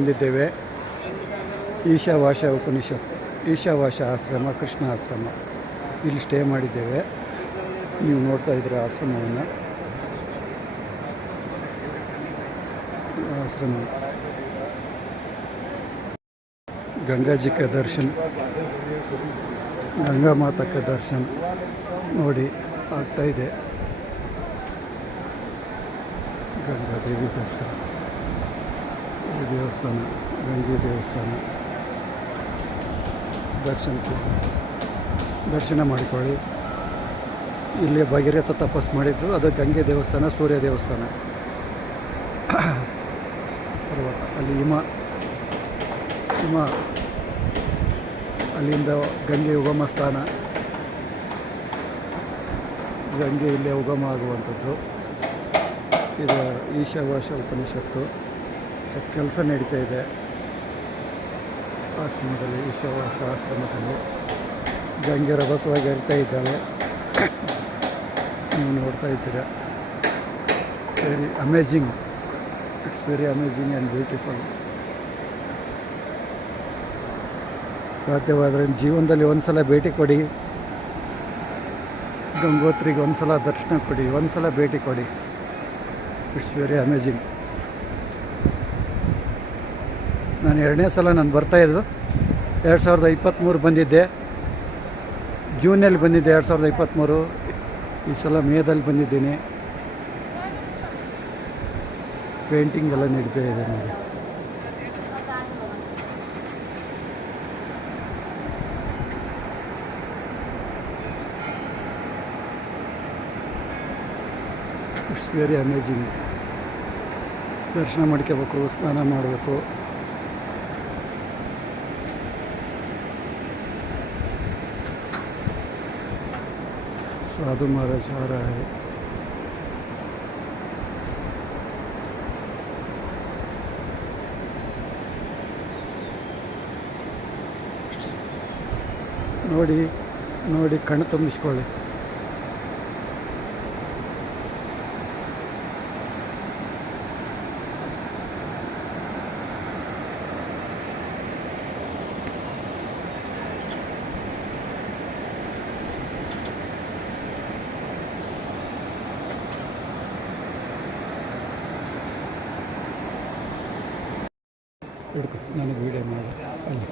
ಬಂದಿದ್ದೇವೆ. ಈಶಾವಾಶ ಉಪನಿಷತ್ ಈಶಾವಾಶ ಆಶ್ರಮ, ಕೃಷ್ಣ ಆಶ್ರಮ. ಇಲ್ಲಿ ಸ್ಟೇ ಮಾಡಿದ್ದೇವೆ. ನೀವು ನೋಡ್ತಾ ಇದ್ದೀರ ಆಶ್ರಮವನ್ನು. ಆಶ್ರಮ. ಗಂಗಾಜಿ ದರ್ಶನ. ದರ್ಶನ್ ಗಂಗಾ ಮಾತಕ್ಕ ದರ್ಶನ. ದರ್ಶನ್ ನೋಡಿ ಆಗ್ತಾಯಿದೆ ಗಂಗಾದೇವಿ ದರ್ಶನ. ಈ ದೇವಸ್ಥಾನ, ಗಂಗೆ ದೇವಸ್ಥಾನ. ದರ್ಶನಕ್ಕೆ ದರ್ಶನ ಮಾಡಿಕೊಳ್ಳಿ. ಇಲ್ಲಿ ಭಗೀರಥ ತಪಸ್ ಮಾಡಿದ್ದು, ಅದು ಗಂಗೆ ದೇವಸ್ಥಾನ, ಸೂರ್ಯ ದೇವಸ್ಥಾನ. ಪರ್ವತ ಅಲ್ಲಿ ಹಿಮ ಹಿಮ, ಅಲ್ಲಿಂದ ಗಂಗೆ ಉಗಮ ಸ್ಥಾನ. ಗಂಗೆ ಇಲ್ಲೇ ಉಗಮ ಆಗುವಂಥದ್ದು. ಇದು ಈಶಾವಾಶ ಉಪನಿಷತ್ತು. ಸ್ವಲ್ಪ ಕೆಲಸ ನಡೀತಾ ಇದೆ. ಆಶ್ರಮದಲ್ಲಿ ವಿಶ್ವವಾಸ ಆಶ್ರಮದಲ್ಲಿ. ಗಂಗೆ ರಭಸವಾಗಿ ಹರಿತಾ ಇದ್ದಾಳೆ. ನೀವು ನೋಡ್ತಾ ಇದ್ದೀರಾ. Very amazing it's very amazing and beautiful ಸಾಧ್ಯವಾದರೆ ಜೀವನದಲ್ಲಿ ಒಂದು ಸಲ ಭೇಟಿ ಕೊಡಿ. ಗಂಗೋತ್ರಿಗೆ ಒಂದು ಸಲ ದರ್ಶನ ಕೊಡಿ. ಒಂದು ಸಲ ಭೇಟಿ ಕೊಡಿ. ಇಟ್ಸ್ ವೆರಿ ಅಮೇಝಿಂಗ್ ನಾನು ಎರಡನೇ ಸಲ ನಾನು ಬರ್ತಾಯಿದ್ದು ಎರಡು ಸಾವಿರದ ಇಪ್ಪತ್ತ್ಮೂರು ಬಂದಿದ್ದೆ. ಜೂನಲ್ಲಿ ಬಂದಿದ್ದೆ ಎರಡು ಸಾವಿರದ ಇಪ್ಪತ್ತ್ಮೂರು. ಈ ಸಲ ಮೇದಲ್ಲಿ ಬಂದಿದ್ದೀನಿ. ಪೇಂಟಿಂಗ್ ಎಲ್ಲ ನಡೀತಾ ಇದೆ ನೋಡಿ. It's very amazing. ದರ್ಶನ ಮಾಡ್ಕೋಬೇಕು, ಸ್ನಾನ ಮಾಡಬೇಕು. साधु महाराज आ रहा है ನೋಡಿ ನೋಡಿ ಕಣ್ಣು ತುಂಬಿಸ್ಕೊಳ್ಳಿ ಹಿಡ್ಕೊ ನನಗೆ ವೀಡಿಯೋ ಮಾಡಿ. ಅಲ್ಲಿ.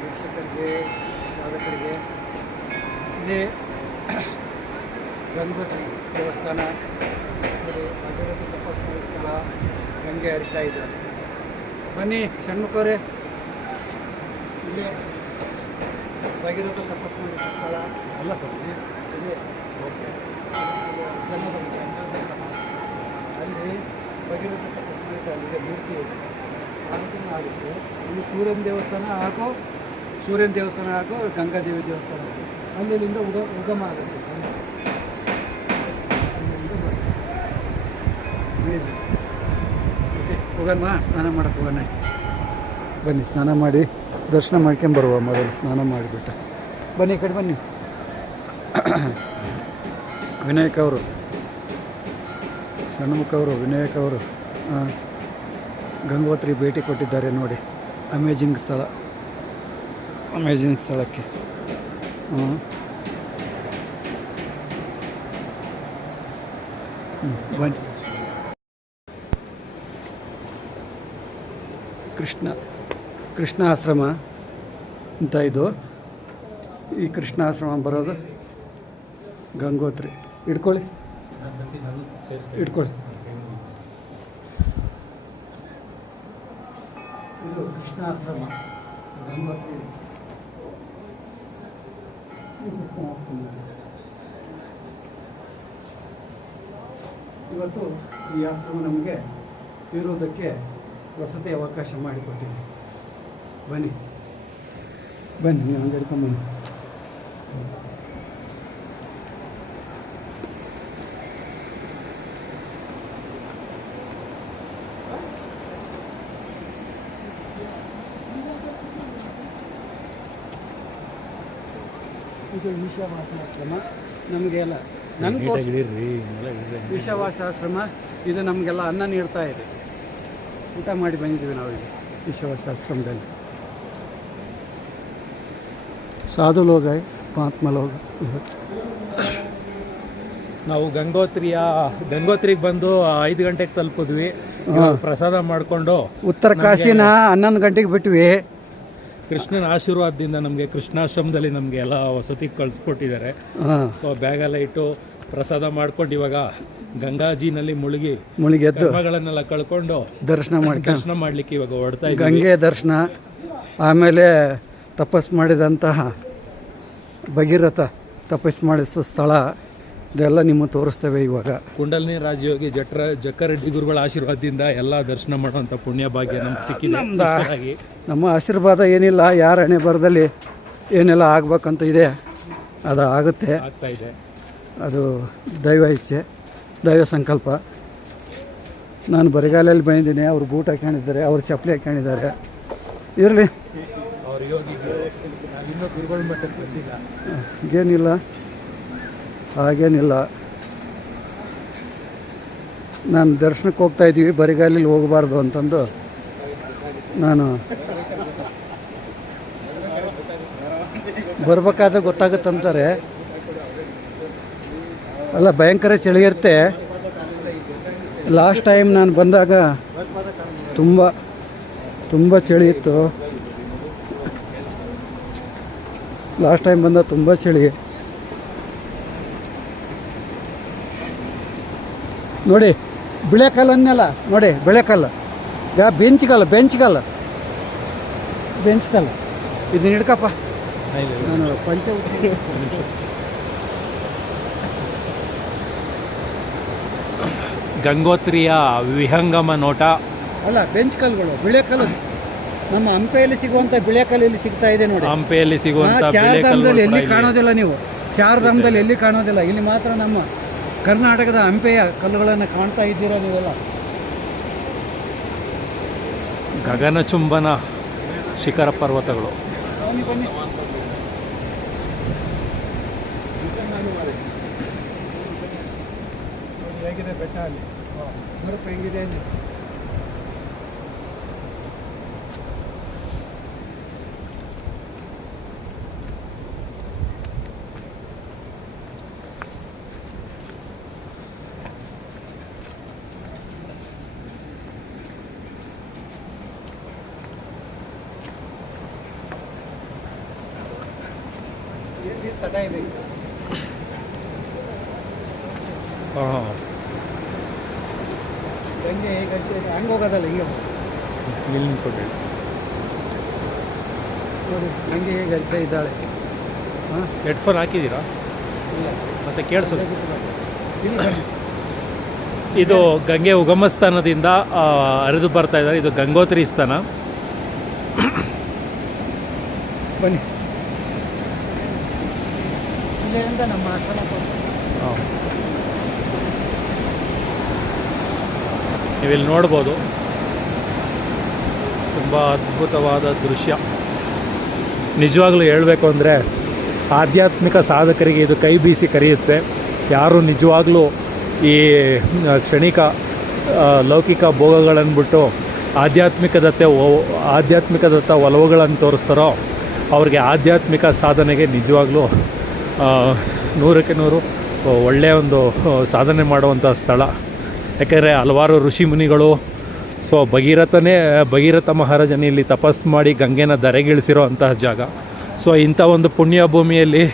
ವೀಕ್ಷಕರಿಗೆ ಸಾಧಕರಿಗೆ. ಇಲ್ಲಿ ಗಂಗೋತ್ರಿ ದೇವಸ್ಥಾನ ನೋಡಿ ಭಗೀರಥ ತಪಸ್ಸು ಸ್ಥಳ ಗಂಗೆ ಹರಿತಾ ಇದ್ದಾರೆ ಬನ್ನಿ ಸಣ್ಣಕೋರೆ. ಇಲ್ಲಿ ಭಗೀರಥ ತಪಸ್ಸು ಸ್ಥಳ. ಅಲ್ಲ ಸರ್ ಇಲ್ಲಿ ಓಕೆ. ಅಲ್ಲಿ ಭಗೀರಥ ಮಾಡಿದ ಅಲ್ಲಿಗೆ ಮೂರ್ತಿ ಇದೆ. ಆಗುತ್ತೆ ಇಲ್ಲಿ ಸೂರ್ಯನ ದೇವಸ್ಥಾನ ಹಾಗೂ ಸೂರ್ಯನ ದೇವಸ್ಥಾನ ಹಾಗೂ ಗಂಗಾದೇವಿ ದೇವಸ್ಥಾನ ಅಲ್ಲಿಂದ ಉಗ ಉಗಮ ಆಗುತ್ತೆ. ಅಲ್ಲಿಂದ ಬರುತ್ತೆ. ಹೋಗೋಣ ಸ್ನಾನ ಮಾಡಕ್ಕೆ ಹೋಗೋಣ. ಬನ್ನಿ, ಸ್ನಾನ ಮಾಡಿ, ದರ್ಶನ ಮಾಡ್ಕೊಂಡು ಬರುವ ಮೊದಲು ಸ್ನಾನ ಮಾಡಿಬಿಟ್ಟು. ಬನ್ನಿ ಕಡೆ ಬನ್ನಿ. ವಿನಾಯಕ್ ಅವರು. ಷಣ್ಮುಖ ಅವರು, ವಿನಾಯಕ್ ಅವರು ಗಂಗೋತ್ರಿ ಭೇಟಿ ಕೊಟ್ಟಿದ್ದಾರೆ ನೋಡಿ. ಅಮೇಜಿಂಗ್ ಸ್ಥಳ. ಅಮೇಜಿಂಗ್ ಸ್ಥಳಕ್ಕೆ. ಹ್ಞೂ ಬನ್ನಿ. ಕೃಷ್ಣ ಕೃಷ್ಣ ಆಶ್ರಮ ಅಂತ ಇದು. ಈ ಕೃಷ್ಣ ಆಶ್ರಮ ಬರೋದು ಗಂಗೋತ್ರಿ. ಇಟ್ಕೊಳ್ಳಿ. ಇಟ್ಕೊಳ್ಳಿ. ಇದು ಕೃಷ್ಣ ಆಶ್ರಮ ಗಂಗೋತ್ರಿ. ಇವತ್ತು ಈ ಆಶ್ರಮ ನಮಗೆ ಇರುವುದಕ್ಕೆ ವಸತಿ ಅವಕಾಶ ಮಾಡಿಕೊಟ್ಟಿದೆ. ಬನ್ನಿ. ಬನ್ನಿ ನೀವು ಹಂಗೆ ಹಿಡ್ಕೊಂಬನ್ನಿ ಇದು ನಮಗೆಲ್ಲ ನಮಗೋಸ್ಕರ ಈಶಾವಾಸಾಶ್ರಮ ಇದು ನಮಗೆಲ್ಲ ಅನ್ನ ನೀಡ್ತಾ ಇದೆ. ಊಟ ಮಾಡಿ ಬಂದಿದ್ದೀವಿ ನಾವೀಗ ಈಶಾವಾಸಾಶ್ರಮದಲ್ಲಿ ಸಾಧು ಲೋಗ ಮಹಾತ್ಮ ಲೋಗ ನಾವು ಗಂಗೋತ್ರಿಯ ಗಂಗೋತ್ರಿಗೆ ಬಂದು ಐದು ಗಂಟೆಗೆ ತಲುಪಿದ್ವಿ. ಇವಾಗ ಪ್ರಸಾದ ಮಾಡಿಕೊಂಡು ಉತ್ತರ ಕಾಶಿನ ಹನ್ನೊಂದು ಗಂಟೆಗೆ ಬಿಟ್ವಿ. ಕೃಷ್ಣನ ಆಶೀರ್ವಾದದಿಂದ ನಮಗೆ ಕೃಷ್ಣಾಶ್ರಮದಲ್ಲಿ ನಮಗೆ ಎಲ್ಲ ವಸತಿ ಕಳಿಸ್ಕೊಟ್ಟಿದ್ದಾರೆ. ಸೊ ಬ್ಯಾಗೆಲ್ಲ ಇಟ್ಟು ಪ್ರಸಾದ ಮಾಡ್ಕೊಂಡು ಇವಾಗ ಗಂಗಾಜಿನಲ್ಲಿ ಮುಳುಗಿ ಮುಳುಗೆದ್ದು ಮಗಳನ್ನೆಲ್ಲ ಕಳ್ಕೊಂಡು ದರ್ಶನ ಮಾಡಿ ದರ್ಶನ ಮಾಡ್ಲಿಕ್ಕೆ ಇವಾಗ ಹೊಡ್ತಾ ಇದ್ದೀವಿ. ಗಂಗೆ ದರ್ಶನ ಆಮೇಲೆ ತಪಸ್ ಮಾಡಿದಂತಹ ಭಗೀರಥ ತಪಸ್ ಮಾಡಿಸೋ ಸ್ಥಳ ಇದೆಲ್ಲ ನಿಮ್ಮ ತೋರಿಸ್ತೇವೆ ಇವಾಗ. ಕುಂಡಲಿನಿ ರಾಜಯೋಗಿ ಜಟ್ರ ಜಕ್ಕರೆಡ್ಡಿ ಗುರುಗಳ ಆಶೀರ್ವಾದದಿಂದ ಎಲ್ಲ ದರ್ಶನ ಮಾಡುವಂಥ ಪುಣ್ಯ ಭಾಗ್ಯ ನಮ್ಗೆ ಸಿಕ್ಕಿದೆ. ನಮ್ಮ ಆಶೀರ್ವಾದ ಏನಿಲ್ಲ ಯಾರ ಹಣೆ ಬರದಲ್ಲಿ ಏನೆಲ್ಲ ಆಗ್ಬೇಕಂತ ಇದೆ ಅದು ಆಗುತ್ತೆ. ಆಗ್ತಾ ಇದೆ. ಅದು ದೈವ ಇಚ್ಛೆ. ದೈವ ಸಂಕಲ್ಪ. ನಾನು ಬರಿಗಾಲಲ್ಲಿ ಬಂದಿದ್ದೀನಿ, ಅವ್ರು ಬೂಟ್ ಹಾಕೊಂಡಿದ್ದಾರೆ ಅವ್ರು ಚಪ್ಪಲಿ ಹಾಕೊಂಡಿದ್ದಾರೆ ಇರಲಿ. ಹಾಗೇನಿಲ್ಲ. ಹಾಗೇನಿಲ್ಲ. ನಾನು ದರ್ಶನಕ್ಕೆ ಹೋಗ್ತಾ ಇದ್ದೀವಿ, ಬರಿಗಾಲಲ್ಲಿ ಹೋಗಬಾರ್ದು ಅಂತಂದು ನಾನು ಬರ್ಬೇಕಾದ್ರೆ ಗೊತ್ತಾಗುತ್ತಂತಾರೆ ಅಲ್ಲ ಭಯಂಕರ ಚಳಿ ಇರುತ್ತೆ ಲಾಸ್ಟ್ ಟೈಮ್ ನಾನು ಬಂದಾಗ ತುಂಬ ತುಂಬ ಚಳಿ ಇತ್ತು. ಲಾಸ್ಟ್ ಟೈಮ್ ಬಂದಾಗ ತುಂಬ ಚಳಿ. ನೋಡಿ ಬಿಳೆ ಅಂದಲ್ಲ ನೋಡಿ ಬಿಳೆ ಕಲ್ಲು ಯಾ ಬೆಂಚ್ ಬೆಂಚ್ಕಲ್ಲ ಬೆಂಚ್ಕಲ್ಲ ಬೆಂಚ್ ಕಲ್ಲು ಇದನ್ನ ಹಿಡ್ಕಪ್ಪ ನಾನು ಪಂಚ ಗಂಗೋತ್ರಿಯ ವಿಹಂಗಮ ನೋಟ. ಅಲ್ಲ ಬೆಂಚ್ ಕಲ್ಲುಗಳು ಬಿಳೆ ಕಲ್ಲು. ನಮ್ಮ ಹಂಪೆಯಲ್ಲಿ ಸಿಗುವಂತ ಬಿಳೆ ಕಲ್ಲು ಇಲ್ಲಿ ಸಿಗ್ತಾ ಇದೆ ನೋಡಿ. ಹಂಪೆಯಲ್ಲಿ ಸಿಗುವಂತ ಬೆಳೆ ಎಲ್ಲಿ ಕಾಣೋದಿಲ್ಲ ನೀವು. ಚಾರ್ಧಾಮದಲ್ಲಿ ಎಲ್ಲಿ ಕಾಣೋದಿಲ್ಲ. ಇಲ್ಲಿ ಮಾತ್ರ ನಮ್ಮ ಕರ್ನಾಟಕದ ಹಂಪೆಯ ಕಲ್ಲುಗಳನ್ನು ಕಾಣ್ತಾ ಇದ್ದೀರಾ ನೀವೆಲ್ಲ? ಗಗನಚುಂಬನ ಶಿಖರ ಪರ್ವತಗಳು. ಹೇಗಿದೆ ಬೆಟ್ಟ ಅಲ್ಲಿ? ನೋಡಪ್ಪ ಹೆಂಗಿದೆ ಅಲ್ಲಿ ಎಲ್ಲಿ ತಡ ಇದೆ ಹಾ. ಹೆಂಗೆ ಹೇಗೆ ಹಂಗೆ ಹೋಗೋದಲ್ಲ ಹಿಂಗೆ ಇಲ್ಲಿ ನಿಂತ್ಕೊಳ್ಳಿ. ನೋಡಿ ಹಂಗೆ ಹೇಗೆ ಅರ್ಥ ಇದ್ದಾಳೆ. ಹಾಂ? ಹೆಡ್ಫೋನ್ ಹಾಕಿದ್ದೀರಾ? ಇಲ್ಲ. ಮತ್ತೆ ಕೇಳಿಸೋದು. ಇದು ಗಂಗೆ ಉಗಮ ಸ್ಥಾನದಿಂದ ಹರಿದು ಬರ್ತಾ ಇದ್ದಾರೆ. ಇದು ಗಂಗೋತ್ರಿ ಸ್ಥಾನ. ಬನ್ನಿ. ಇಲ್ಲಿಂದ ನಮ್ಮ ಆಶ್ರಮ ನೀವಿಲ್ಲಿ ನೋಡ್ಬೋದು. ತುಂಬ ಅದ್ಭುತವಾದ ದೃಶ್ಯ. ನಿಜವಾಗ್ಲೂ ಹೇಳಬೇಕು ಅಂದರೆ ಆಧ್ಯಾತ್ಮಿಕ ಸಾಧಕರಿಗೆ ಇದು ಕೈ ಬೀಸಿ ಕರೆಯುತ್ತೆ. ಯಾರು ನಿಜವಾಗ್ಲೂ ಈ ಕ್ಷಣಿಕ ಲೌಕಿಕ ಭೋಗಗಳನ್ಬಿಟ್ಟು ಆಧ್ಯಾತ್ಮಿಕದತ್ತೆ ಆಧ್ಯಾತ್ಮಿಕದತ್ತ ಒಲವುಗಳನ್ನು ತೋರಿಸ್ತಾರೋ, ಅವ್ರಿಗೆ ಆಧ್ಯಾತ್ಮಿಕ ಸಾಧನೆಗೆ ನಿಜವಾಗ್ಲೂ ನೂರಕ್ಕೆ ನೂರು ಒಳ್ಳೆಯ ಒಂದು ಸಾಧನೆ ಮಾಡುವಂಥ ಸ್ಥಳ. ಯಾಕೆಂದರೆ ಹಲವಾರು ಋಷಿ ಮುನಿಗಳು, ಸೊ ಭಗೀರಥನೇ, ಭಗೀರಥ ಮಹಾರಾಜನೇ ಇಲ್ಲಿ ತಪಸ್ ಮಾಡಿ ಗಂಗೆನ ಧರೆಗಿಳಿಸಿರೋ ಅಂತಹ ಜಾಗ. ಸೊ ಇಂಥ ಒಂದು ಪುಣ್ಯ ಭೂಮಿಯಲ್ಲಿ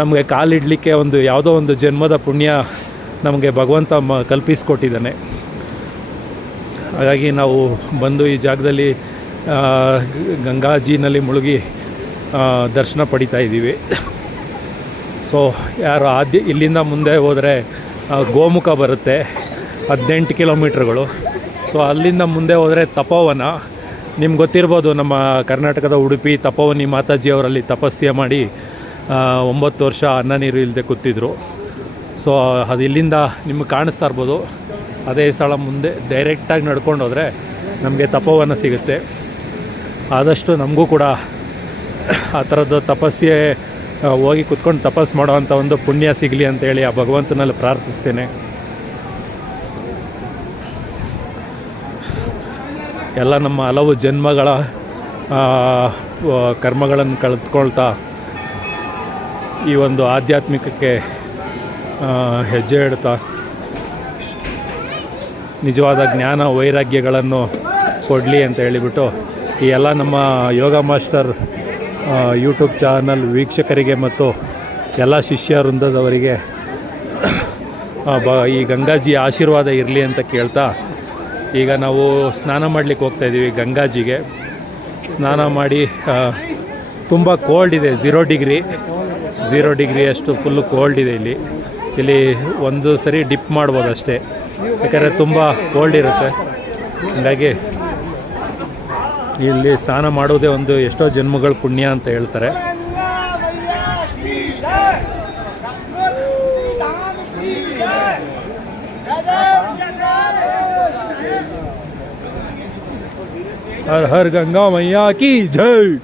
ನಮಗೆ ಕಾಲಿಡಲಿಕ್ಕೆ ಒಂದು ಯಾವುದೋ ಒಂದು ಜನ್ಮದ ಪುಣ್ಯ ನಮಗೆ ಭಗವಂತ ಮ, ಕಲ್ಪಿಸಿಕೊಟ್ಟಿದ್ದಾನೆ. ಹಾಗಾಗಿ ನಾವು ಬಂದು ಈ ಜಾಗದಲ್ಲಿ ಗಂಗಾಜಿನಲ್ಲಿ ಮುಳುಗಿ ದರ್ಶನ ಪಡಿತಾ ಇದ್ದೀವಿ. ಸೊ ಯಾರು ಆದ್ಯ, ಇಲ್ಲಿಂದ ಮುಂದೆ ಹೋದರೆ ಗೋಮುಖ ಬರುತ್ತೆ. ಹದಿನೆಂಟು ಕಿಲೋಮೀಟ್ರ್ಗಳು. ಸೊ ಅಲ್ಲಿಂದ ಮುಂದೆ ಹೋದರೆ ತಪೋವನ. ನಿಮ್ಗೆ ಗೊತ್ತಿರ್ಬೋದು, ನಮ್ಮ ಕರ್ನಾಟಕದ ಉಡುಪಿ ತಪೋವನಿ ಮಾತಾಜಿಯವರಲ್ಲಿ ತಪಸ್ಸೆ ಮಾಡಿ ಒಂಬತ್ತು ವರ್ಷ ಅನ್ನ ನೀರು ಇಲ್ಲದೆ ಕೂತಿದ್ರು. ಸೊ ಅದು ಇಲ್ಲಿಂದ ನಿಮ್ಗೆ ಕಾಣಿಸ್ತಾ ಇರ್ಬೋದು. ಅದೇ ಸ್ಥಳ ಮುಂದೆ ಡೈರೆಕ್ಟಾಗಿ ನಡ್ಕೊಂಡು ಹೋದರೆ ನಮಗೆ ತಪೋವನ ಸಿಗುತ್ತೆ. ಆದಷ್ಟು ನಮಗೂ ಕೂಡ ಆ ಥರದ್ದು ತಪಸ್ಸೆ ಹೋಗಿ ಕುತ್ಕೊಂಡು ತಪಸ್ಸು ಮಾಡೋವಂಥ ಒಂದು ಪುಣ್ಯ ಸಿಗಲಿ ಅಂತೇಳಿ ಆ ಭಗವಂತನಲ್ಲಿ ಪ್ರಾರ್ಥಿಸ್ತೇನೆ. ಎಲ್ಲ ನಮ್ಮ ಹಲವು ಜನ್ಮಗಳ ಕರ್ಮಗಳನ್ನು ಕಳೆದುಕೊಳ್ತಾ ಈ ಒಂದು ಆಧ್ಯಾತ್ಮಿಕಕ್ಕೆ ಹೆಜ್ಜೆ ಇಡ್ತಾ, ನಿಜವಾದ ಜ್ಞಾನ ವೈರಾಗ್ಯಗಳನ್ನು ಕೊಡಲಿ ಅಂತ ಹೇಳಿಬಿಟ್ಟು ಈ ಎಲ್ಲ ನಮ್ಮ ಯೋಗ ಮಾಸ್ಟರ್ ಯೂಟ್ಯೂಬ್ ಚಾನಲ್ ವೀಕ್ಷಕರಿಗೆ ಮತ್ತು ಎಲ್ಲ ಶಿಷ್ಯ ವೃಂದದವರಿಗೆ ಬ, ಈ ಗಂಗಾಜಿ ಆಶೀರ್ವಾದ ಇರಲಿ ಅಂತ ಕೇಳ್ತಾ ಈಗ ನಾವು ಸ್ನಾನ ಮಾಡಲಿಕ್ಕೆ ಹೋಗ್ತಾ ಇದ್ದೀವಿ ಗಂಗಾಜಿಗೆ. ಸ್ನಾನ ಮಾಡಿ ತುಂಬ ಕೋಲ್ಡ್ ಇದೆ ಝೀರೋ ಡಿಗ್ರಿ ಝೀರೋ ಡಿಗ್ರಿ ಅಷ್ಟು ಫುಲ್ಲು ಕೋಲ್ಡ್ ಇದೆ ಇಲ್ಲಿ. ಇಲ್ಲಿ ಒಂದು ಸರಿ ಡಿಪ್ ಮಾಡ್ಬೋದು ಅಷ್ಟೇ. ಯಾಕಂದರೆ ತುಂಬ ಕೋಲ್ಡ್ ಇರುತ್ತೆ. ಹಾಗಾಗಿ ಇಲ್ಲಿ ಸ್ನಾನ ಮಾಡೋದೇ ಒಂದು ಎಷ್ಟೋ ಜನ್ಮಗಳ ಪುಣ್ಯ ಅಂತ ಹೇಳ್ತಾರೆ. हर हर गंगा मैया की जय।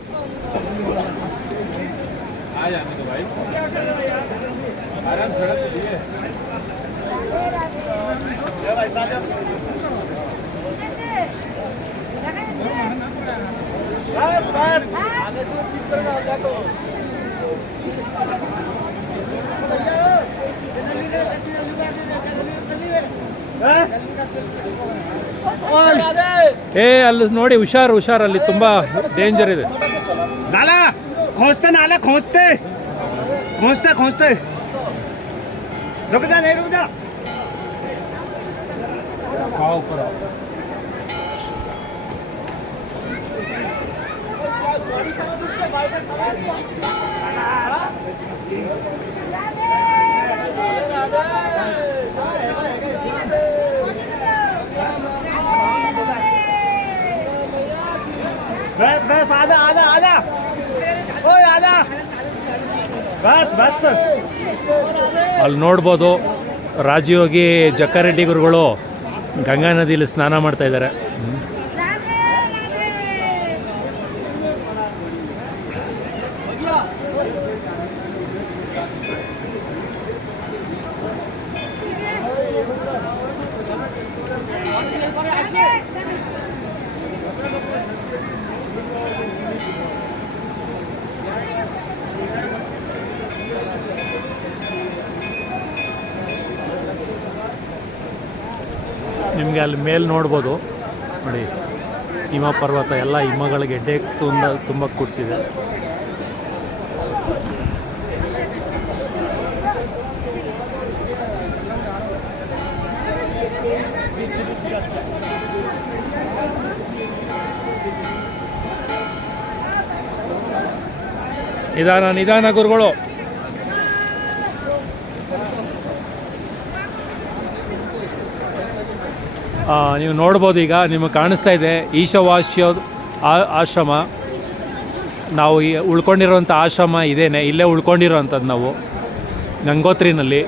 ಏ ಅಲ್ಲಿ ನೋಡಿ ಹುಷಾರು ಹುಷಾರು ಅಲ್ಲಿ ತುಂಬಾ ಡೇಂಜರ್ ಇದೆ. ನಾಲಾ ಖೋಸ್ತೆ. ಖೋಸ್ತೆ بس بس عدا عدا عدا ಓಯ್ عدا ಬಸ್ ಬಸ್ ಅಲ್ಲಿ ನೋಡ್ಬೋದು ರಾಜಯೋಗಿ ಜಕ್ಕರೆಡ್ಡಿ ಗುರುಗಳು ಗಂಗಾ ನದಿಯಲ್ಲಿ ಸ್ನಾನ ಮಾಡ್ತಾ ಇದ್ದಾರೆ. ಅಲ್ಲಿ ಮೇಲೆ ನೋಡ್ಬೋದು. ನೋಡಿ, ಹಿಮ ಪರ್ವತ ಎಲ್ಲ ಹಿಮಗಳಿಗೆ ಗೆಡ್ಡೆ ತುಂಬ ತುಂಬ ಕೊಡ್ತಿದೆ. ನಿಧಾನ ನಿಧಾನ ಗುರುಗಳು. ನೀವು ನೋಡ್ಬೋದು ಈಗ ನಿಮಗೆ ಕಾಣಿಸ್ತಾ ಇದೆ ಈಶವಾಸ್ಯ ಆಶ್ರಮ. ನಾವು ಈ ಉಳ್ಕೊಂಡಿರೋಂಥ ಆಶ್ರಮ ಇದೇನೆ ಇಲ್ಲೇ ಉಳ್ಕೊಂಡಿರೋವಂಥದ್ದು ನಾವು ಗಂಗೋತ್ರಿನಲ್ಲಿ.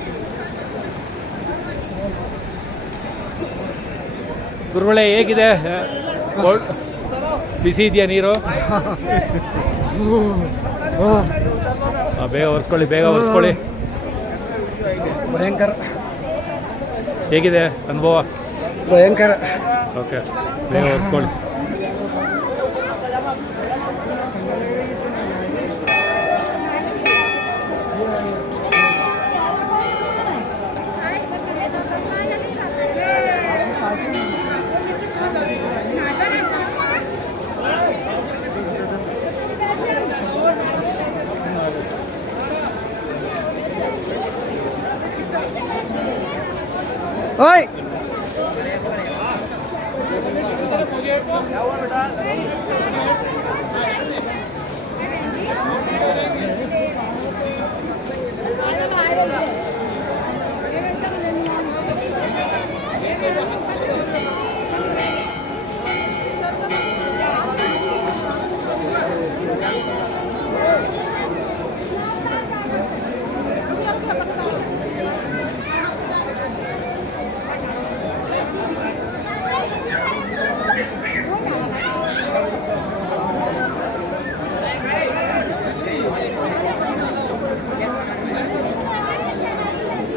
ಗುರುಗಳೇ ಹೇಗಿದೆ? ಬಿಸಿ ಇದೆಯಾ ನೀರು? ಬೇಗ ಒರೆಸ್ಕೊಳ್ಳಿ ಬೇಗ ಒರೆಸ್ಕೊಳ್ಳಿ. ಭಯಂಕರ. ಹೇಗಿದೆ ಅನುಭವ? ಭಯಂಕರ. ಓಕೆ ಬೇಗ ಒರೆಸ್ಕೊಳ್ಳಿ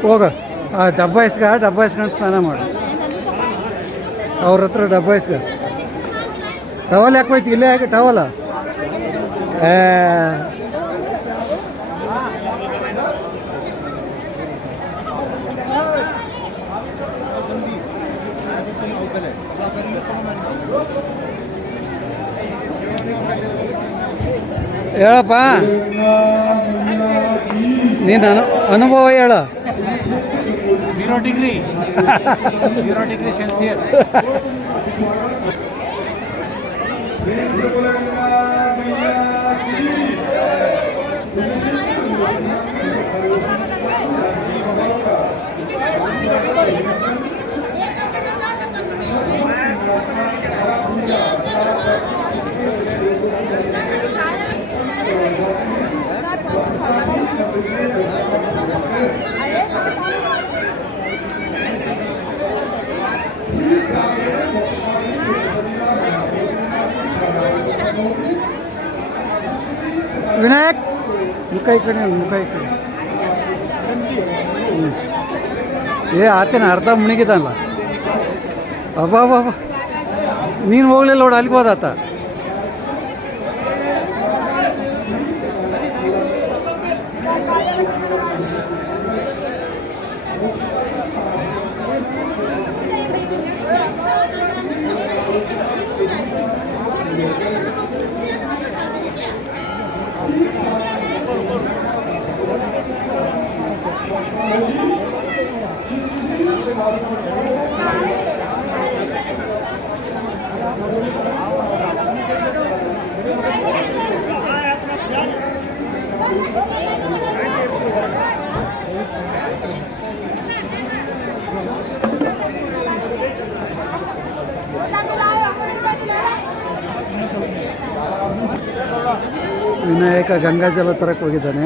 ಹೋಗ. ಆ, ಡಬ್ಬ ಇಸ್ಕ ಡಬ್ಬ ಇಸ್ಕೊಂಡು ಸ್ನಾನ ಮಾಡು. ಅವ್ರ ಹತ್ರ ಡಬ್ಬ ಇಸ್ಕ ಟವಲ್ ಯಾಕೆ ಹೋಯ್ತು? ಇಲ್ಲೇ ಯಾಕೆ ಟವಲ? ಹೇಳಪ್ಪ. ನೀನು ಅನು, ಅನುಭವ ಹೇಳ. Zero degree zero degree Celsius Vinayak ಮುಖ ಈ ಕಡೆ. ಮುಖ ಏ, ಆತನ ಅರ್ಧ ಮುಣಿಗಿದಲ್ಲ ಅಬ್ಬಾ ಬಾಬಾ ನೀನು ಹೋಗ್ಲಿಲ್ಲ ನೋಡಿ, ಅಲ್ಲಿಗೆ ಹೋದಾತ ವಿನಾಯಕ ಗಂಗಾಜಲ ತರಕ್ಕೆ ಹೋಗಿದ್ದಾನೆ.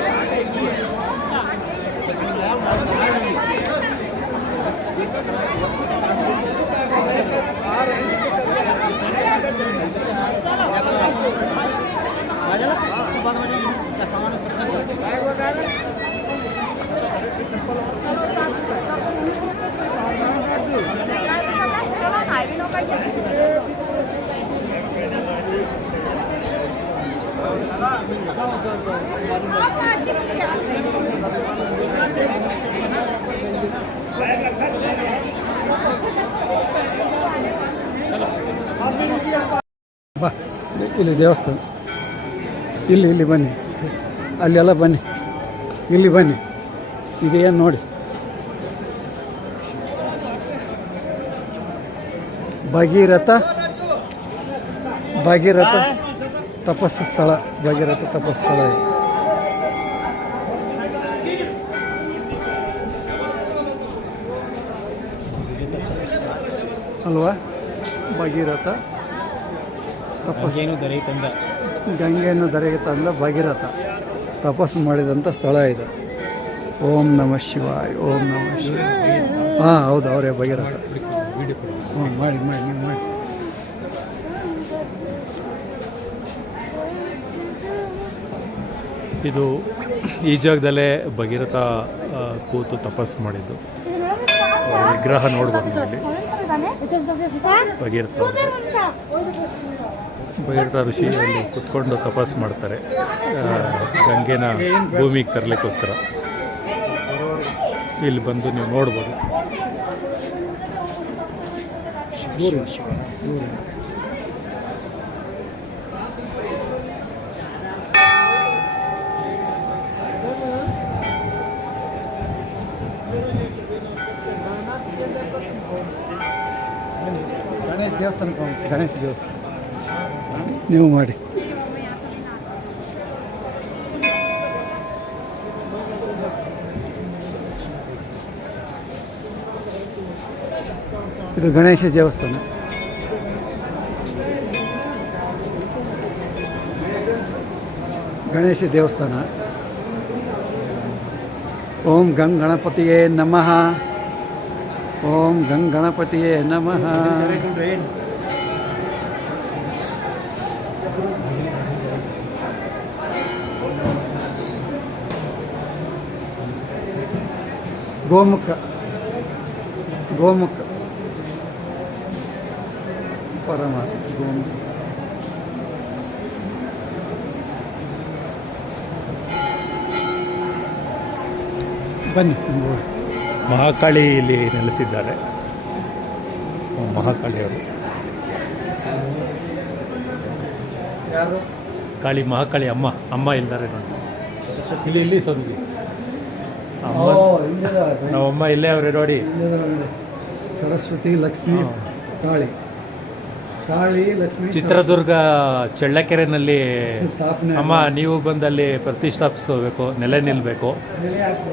ಬಾ. ಇಲ್ಲಿ ದೇವಸ್ಥಾನ. ಇಲ್ಲಿ ಇಲ್ಲಿ ಬನ್ನಿ. ಅಲ್ಲೆಲ್ಲ ಬನ್ನಿ. ಇಲ್ಲಿ ಬನ್ನಿ. ಇದೇನು ನೋಡಿ? ಭಗೀರಥ ಭಗೀರಥ ತಪಸ್ಸು ಸ್ಥಳ. ಭಗೀರಥ ತಪಸ್ಸು ಸ್ಥಳ ಅಲ್ವಾ? ಭಗೀರಥ. ತಪಸ್ಸು ಗಂಗೆಯನ್ನು ಧರೆಗೆ ತಂದ ಭಗೀರಥ ತಪಸ್ಸು ಮಾಡಿದಂಥ ಸ್ಥಳ ಇದು. ಓಂ ನಮ ಶಿವಾಯ್ ಓಂ ನಮ ಶಿವಾಯ್. ಹಾಂ ಹೌದು ಅವರೇ ಭಗೀರಥ. ಹ್ಞೂ ಮಾಡಿ ಮಾಡಿ ನೀವು ಮಾಡಿ. ಇದು ಈ ಜಾಗದಲ್ಲೇ ಭಗೀರಥ ಕೂತು ತಪಸ್ಸು ಮಾಡಿದ್ದು. ವಿಗ್ರಹ ನೋಡ್ಬೋದು ಭಗೀರಥ. ಭಗೀರಥ ಋಷಿ ಅಲ್ಲಿ ಕುತ್ಕೊಂಡು ತಪಾಸು ಮಾಡ್ತಾರೆ. ಗಂಗೆನ ಭೂಮಿಗೆ ತರಲಿಕ್ಕೋಸ್ಕರ. ಇಲ್ಲಿ ಬಂದು ನೀವು ನೋಡ್ಬೋದು. ದೇವಸ್ಥಾನಕ್ಕೆ ಹೋಗಿ. ಗಣೇಶ ದೇವಸ್ಥಾನ. ನೀವು ಮಾಡಿ. ಇದು ಗಣೇಶ ದೇವಸ್ಥಾನ. ಗಣೇಶ ದೇವಸ್ಥಾನ. ಓಂ ಗಂಗ್ ಗಣಪತಿಯೇ ನಮಃ. ಓಂ ಗಂಗ್ ಗಣಪತಿಯೇ ನಮಃ. ಗೋಮುಖ. ಗೋಮುಖ. ಪರಮ ಗೋಮುಖ. ಬನ್ನಿ ನೋಡಿ ಮಹಾಕಾಳಿ ಇಲ್ಲಿ ನೆಲೆಸಿದ್ದಾರೆ. ಮಹಾಕಾಳಿಯವರು. ಯಾರು? ಕಾಳಿ ಮಹಾಕಾಳಿ ಅಮ್ಮ ಅಮ್ಮ ಇದ್ದಾರೆ ನೋಡಿ. ಇಲ್ಲಿ ಇಲ್ಲಿ ಸ್ವಾಮಿ ಅಮ್ಮ ಓ ಇಲ್ಲಿದ್ದಾರೆ. ನಮ್ಮ ಅಮ್ಮ ಇಲ್ಲೇ ಅವ್ರೆ ನೋಡಿ. ಸರಸ್ವತಿ ಲಕ್ಷ್ಮಿ ಕಾಳಿ. ಕಾಳಿ ಲಕ್ಷ್ಮಿ ಚಿತ್ರದುರ್ಗ ಚಳ್ಳಕೆರೆನಲ್ಲಿ ಸ್ಥಾಪನೆ ಅಮ್ಮ ನೀವು ಬಂದಲ್ಲಿ ಪ್ರತಿಷ್ಠಾಪಿಸ್ಕೋಬೇಕು ನೆಲೆ ನಿಲ್ಲಬೇಕು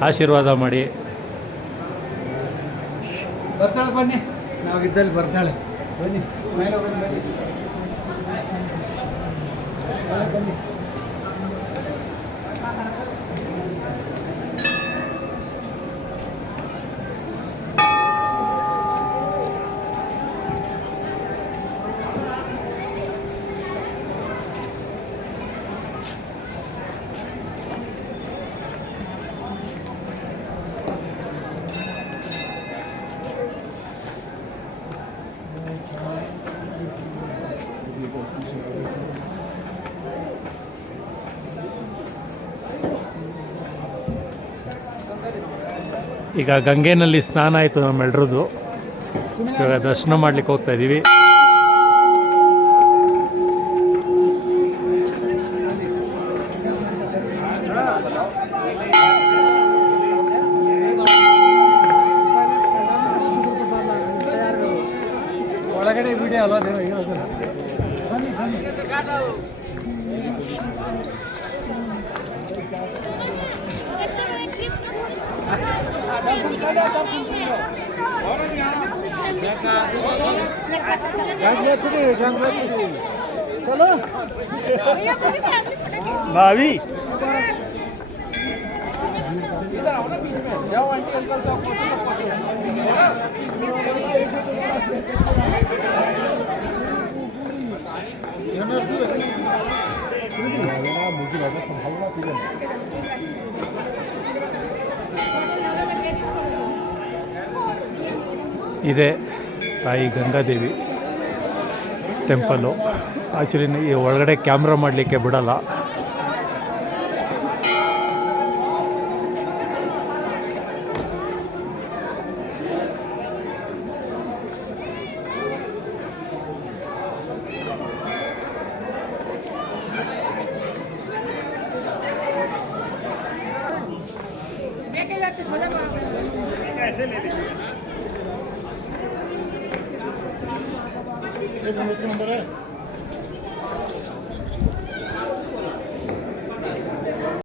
ಆಶೀರ್ವಾದ ಮಾಡಿ. ಬರ್ತಾಳೆ ಬನ್ನಿ. ನಾವು ಇದ್ದಲ್ಲಿ ಬರ್ತಾಳೆ. ಬನ್ನಿ. ಮೇಲೆ ಬನ್ನಿ ಈಗ ಗಂಗೆನಲ್ಲಿ ಸ್ನಾನ ಆಯಿತು ನಮ್ಮೆಲ್ರದ್ದು. ಇವಾಗ ದರ್ಶನ ಮಾಡ್ಲಿಕ್ಕೆ ಹೋಗ್ತಾ ಇದ್ದೀವಿ भाभी ಇದೆ ತಾಯಿ ಗಂಗಾದೇವಿ. ಟೆಂಪಲ್ಲು ಆ್ಯಕ್ಚುಲಿ ಈ ಒಳಗಡೆ ಕ್ಯಾಮ್ರಾ ಮಾಡಲಿಕ್ಕೆ ಬಿಡಲ್ಲ.